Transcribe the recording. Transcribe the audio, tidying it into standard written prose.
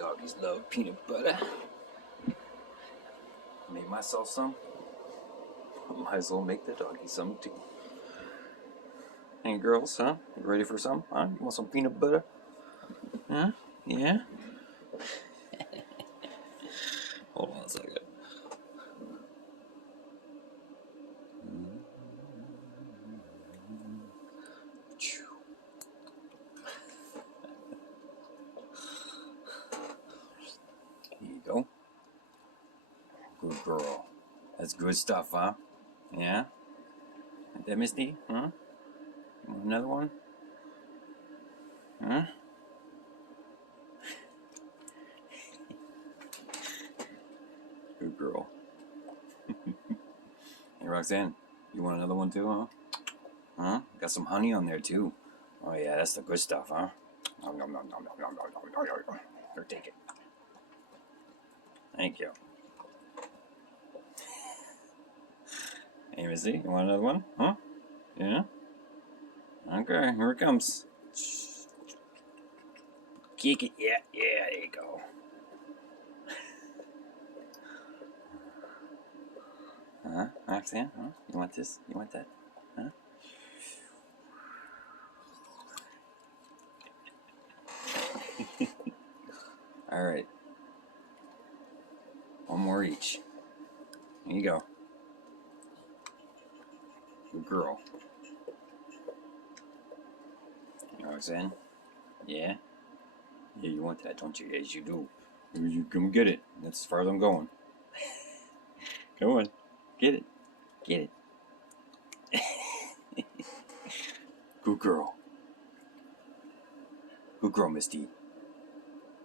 Doggies love peanut butter. Made myself some. Might as well make the doggies some too. Hey girls, huh? You ready for some? Huh? You want some peanut butter? Huh? Yeah? Hold on a second. Here you go. Good girl. That's good stuff, huh? Yeah? Like that, Misty? Huh? You want another one? Huh? Good girl. Hey, Roxanne, you want another one too, huh? Huh? Got some honey on there too. Oh yeah, that's the good stuff, huh? Nom, nom, nom, nom, nom, nom, nom, nom, nom, nom. Here, take it. Thank you. Hey, Missy, you want another one? Huh? Yeah? Okay, here it comes. Kick it. Yeah, there you go. Huh? Roxanne? Huh? You want this? You want that? Huh? Alright. One more each. Here you go. Good girl. Roxanne? Yeah? Yeah, you want that, don't you? Yes, you do. You come get it. That's as far as I'm going. Come on. Get it. Get it. Good girl. Good girl, Misty.